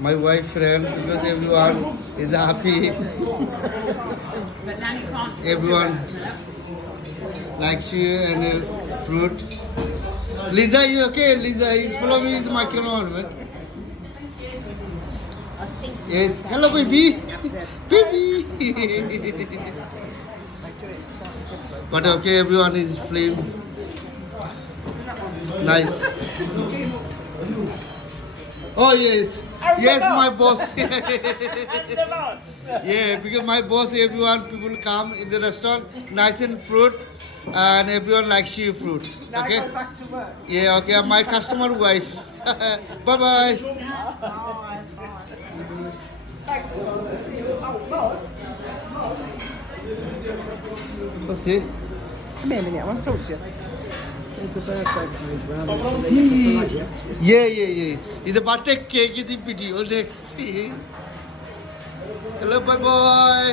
my wife friend, because everyone is happy. Everyone likes you and fruit. Lisa, you okay? Lisa is following with my camera. Yes. Hello, baby. Baby. But okay, everyone is playing. Nice. Oh yes, yes, my boss. Yeah, because my boss, everyone people come in the restaurant, nice and fruit, and everyone likes you fruit. Now Okay. go back to work. Yeah, okay. My customer wife. Bye bye. Thanks. Oh, boss. What's it? Come here a minute, I want to talk to you. It's a birthday cake round. Yeah. It's a birthday cake in the video. Let's see. Hello, bye bye.